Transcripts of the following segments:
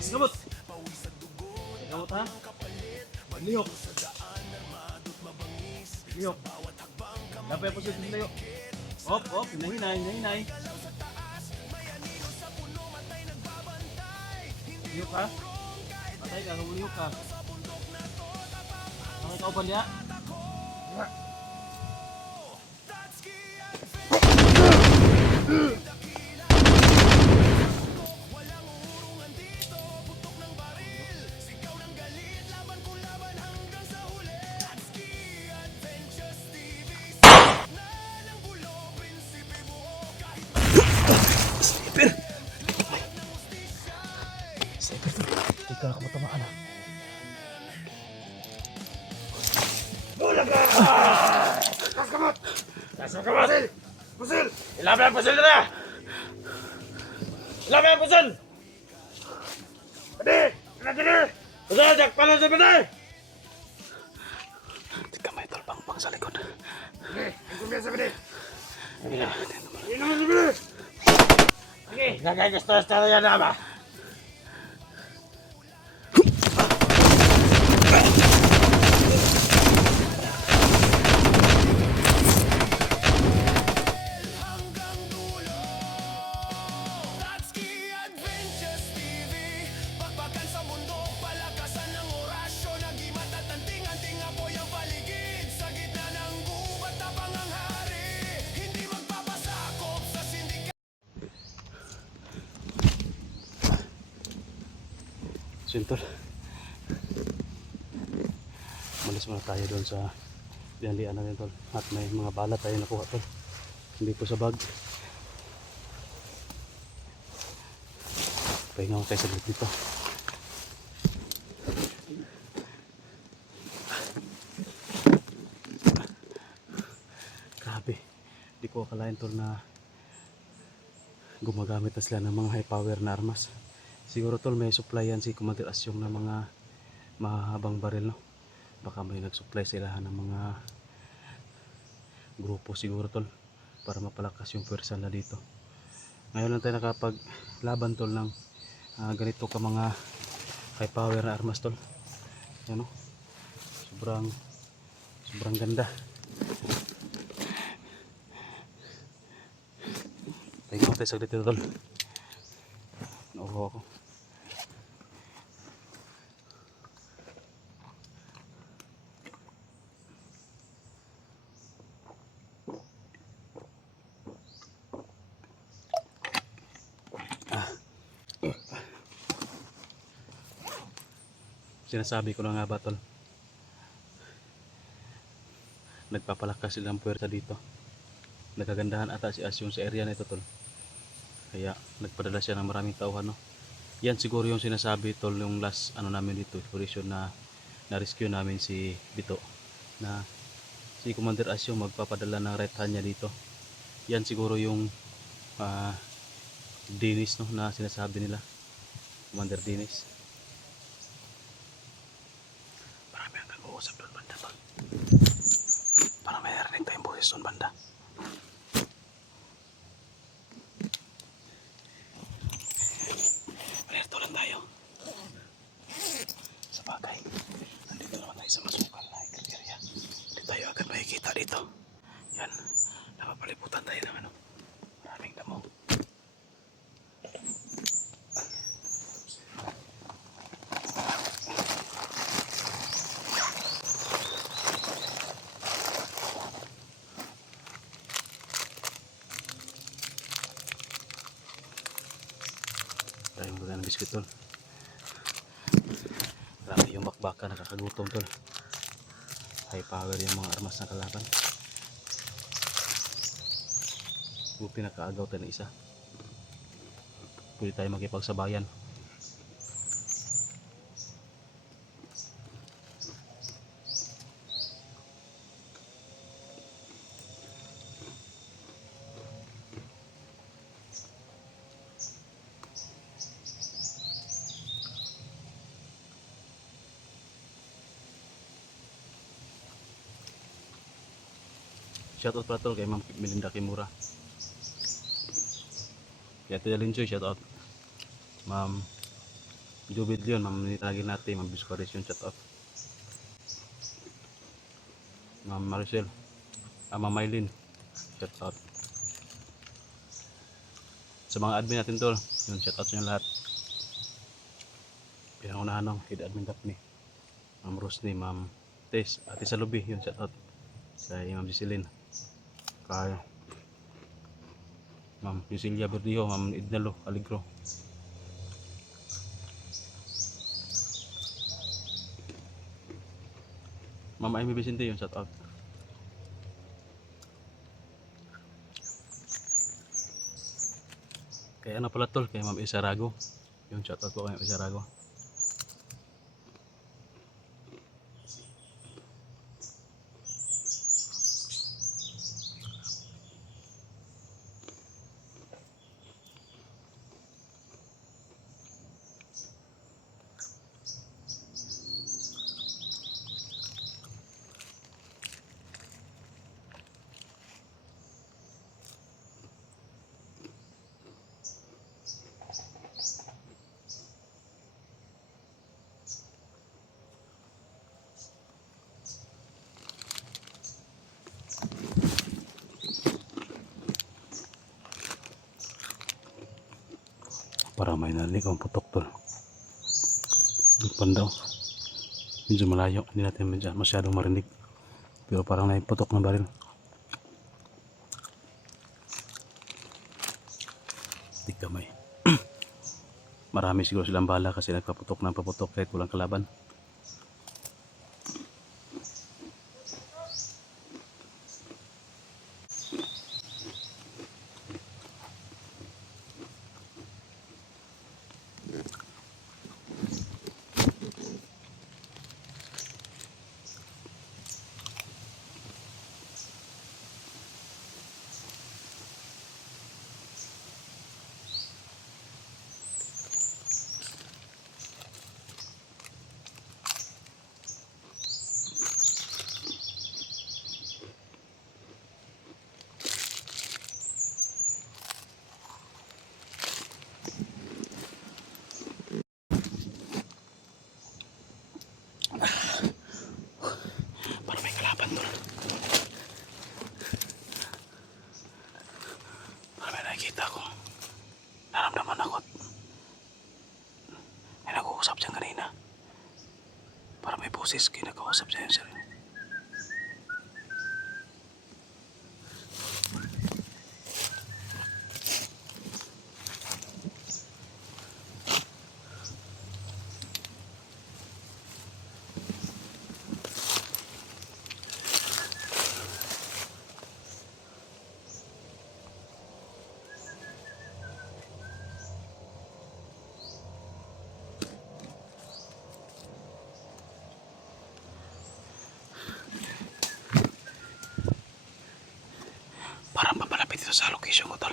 Kasih gamot. Gamot ha? Liyok. Liyok. Dapat po sa liyok. Hop, hop, hinahinay, hinahinay. Liyok ha? Patay ka, liyok ka. Patay ka upan niya? Sniper! Sniper tuh, ika ako matamaan ah. Tas kamot! Tas kamot! Pusil! Pusil! Ilaban ang pusil na! Ilaban ang pusil! Pwede! Pwede! Pusil! Jakpan na sa pwede! Tika may tolpang pang sa likod. Pwede! Ang kumbiya sa pwede! Iya, Hindi naman sa pwede! Okay! Nagkagastos na yan na ba? Sintol. Malis muna tayo doon sa lian-lian natin tol. At may mga bala tayo nakuha tol. Hindi po sa bag. Pahinga ko tayo sa glit dito. Grabe. Di ko akalain tol na gumagamit na sila ng mga high power na armas. Siguro tol may supply yan si Commander Asyong na mga mahabang baril no. Baka may nag-supply sila ng mga grupo siguro tol para mapalakas yung pwersa na dito. Ngayon lang tayo nakapaglaban tol ng ganito ka mga high power na armas tol. Yan no. Sobrang ganda. Tingnan tayo saglit dito tol. Nauho ako. Sinasabi ko na nga ba tol, nagpapalakas silang puwerta dito. Nagagandahan ata si Asyong sa area na ito tol, kaya nagpadala siya ng maraming tauhan no. Yan siguro yung sinasabi tol yung last ano namin dito, operation na na-rescue namin si Bito, na si Commander Asyong magpapadala ng right hand niya dito. Yan siguro yung Dennis no, na sinasabi nila, Commander Dennis. Usap doon banda tol. Para may narinig tayong buhis doon banda. Alerto lang tayo. Sa bagay, nandito naman tayo sa masukal na area. Hindi tayo agad makikita dito. Yan, napapaliputan tayo ng ano, maraming damo. Tayong mga ng biskuit tol. Grabe yung bakbaka, nakakagutom tol. High power yung mga armas na kalaban. Buti nakaagaw tayo ng isa. Pwede tayo makipagsabayan. Shoutout pala tol kay Ma'am Melinda Kimura. Kay Ate Dalinchoy, shoutout. Ma'am Jubid Leon, Ma'am Nitagin natin, Ma'am Biscoration, shoutout. Ma'am Maricel, Ma'am Maylin, shoutout. Sa mga admin natin tol, yun, shoutout sa inyo lahat. Pinangunahan ng head admin Daphne, Ma'am Rosny, Ma'am Tess, Ate Salubi, yun, shoutout. Kay Ma'am Cecilin, kay Ma'am Yusilia Berdio, Ma'am Idnalo Aligro. Ma'am Amy Vicente, yun, shoutout. Kay ano pala tol, kay Ma'am Isarago, yun, shoutout po kay Ma'am Isarago. Para may narinig ang putok tol. Doon daw. Medyo malayo. Hindi natin masyadong marinig. Pero parang may putok na baril. Di kamay. Marami siguro silang bala kasi nagpaputok ng paputok kahit walang kalaban. Para may kalaban tol. Para may nakikita ko. Naramdaman ako. May nag-uusap dyan kanina. Para may boses kinakausap dyan yung sarili. Parang papalapit ito sa location ko tol.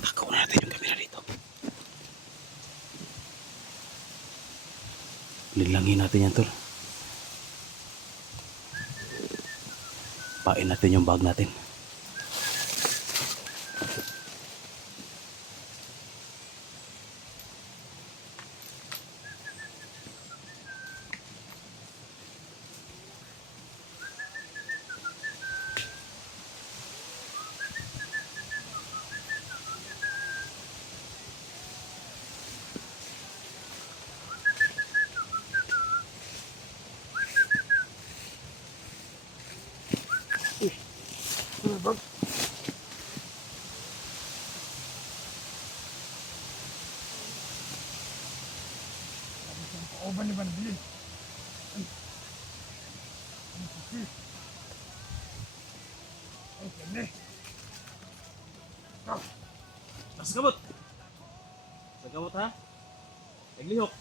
Takaw na natin yung camera dito. Lilangin natin yan tol. Pain natin yung bag natin. Bag. O ba ni Bandili? Ay, kene. Sa gamot. Sa gamot ha. Naglihok.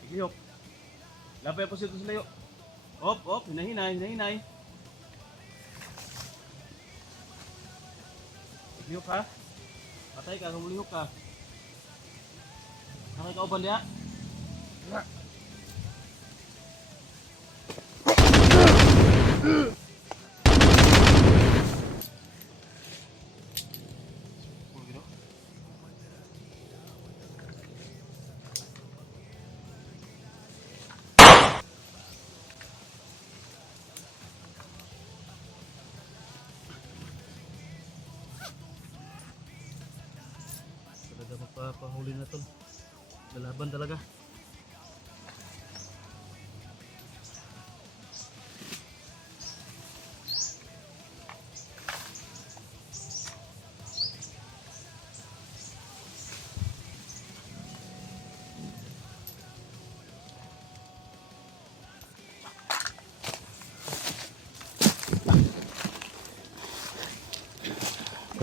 Naglihok. Lapay po sito sa layo. Op, hinahinay, hinahinay. Naglihok ha. Patay ka, humulihok ka. Nakay ka uban diya? Talaga magpapahuli na tol. Lalaban talaga.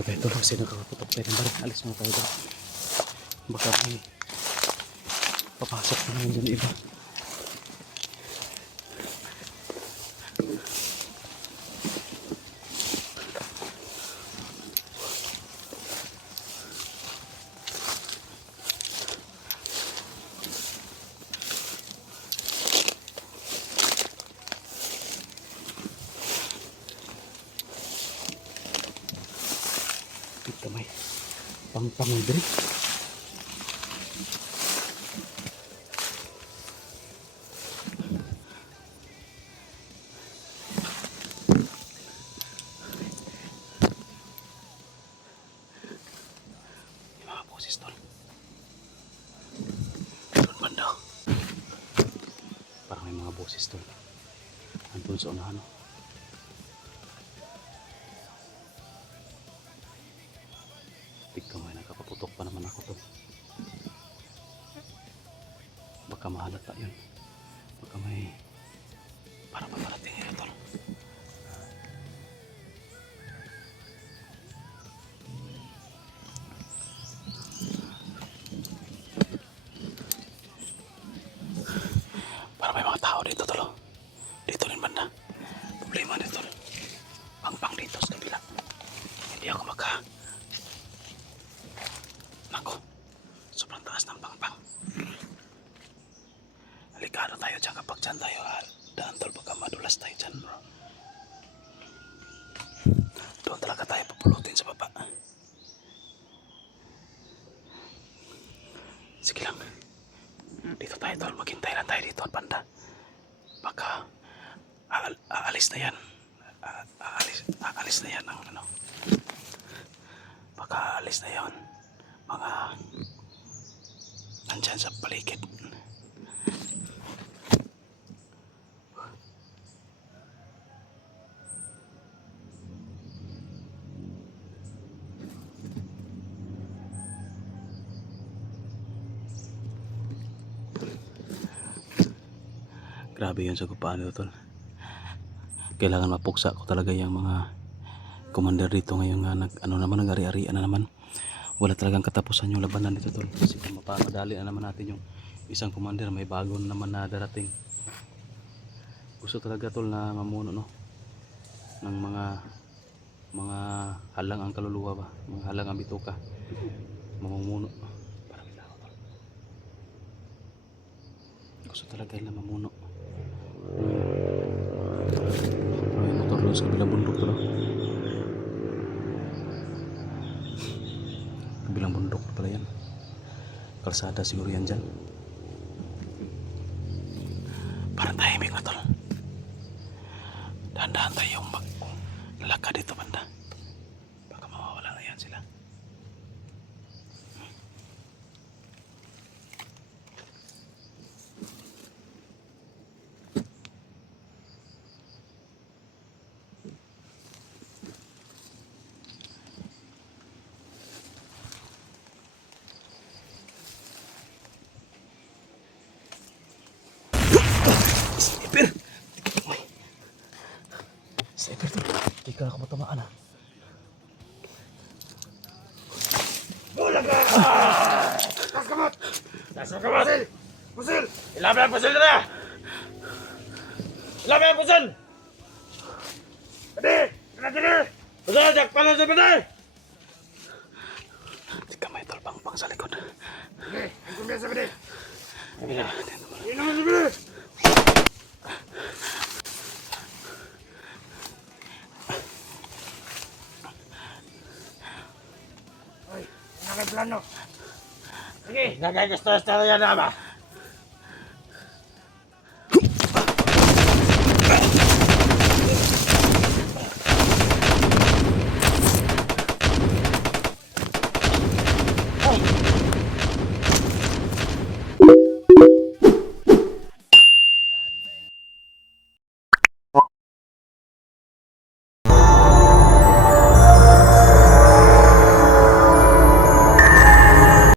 Okay, tol, kasi nakakaputok tayo ng balik. Alis mo tayo tol. Baka may papasok na naman dyan iba. Ito may pang-pang drip. Mga boses tol. Doon banda. Parang may mga boses tol. Andun sa unahan no. Tignan mo, nakapaputok pa naman ako tol. Baka mahalata yun. Baka may para paparating yun tol. Para may mga tao dito tol. Dito rin banda. Problema dito tol. Pang-pang dito sa kabila. Hindi ako Nako, sobrang taas ng pang-pang. Alikado tayo dyan kapag dyan tayo daan tol, baka madulas tayo dyan bro. Doon talaga tayo papulutin sa baba. Sige lang. Dito tayo tol, maghintay lang tayo dito at banda. Baka aalis na yan. Aalis na yan ang ano. Baka aalis na yan. Mga nandyan sa paligid. Grabe yun sa kupaan ito tol. Kailangan mapuksa ko talaga yung mga commander dito ngayon nga nag-ari-arian na naman. Wala talagang katapusan yung labanan dito tol. Kasi kung mapamadali na naman natin yung isang commander, may bago na naman na darating. Gusto talaga tol na mamuno no ng mga halang ang kaluluwa ba, mga halang ang bituka, mamumuno. Para may tao tol. Gusto talaga na mamuno. May motor doon sa kabilang bundok tol. Kabilang bundok pala yan. Kalsada siguro yan dyan. Parang tahimik na tol. Dahan-dahan tayo yung maglalakad dito banda. Baka mawawala na yan sila. Sniper! Sniper to. Hindi ka matamaan ha. Bulag ka! Tas kamot! Tas kamot! Pusil! Pusil! Ilaban ang pusil na! Ilaban ang pusil! Pwede! Pwede! Pusil! Jack pala sa pwede! Pang sa likod. Sige, ang kumpiyansa ko din. Ayan. Yun naman si Billy. Ay, nakay plano. Sige, nagay gusto na yan na ba?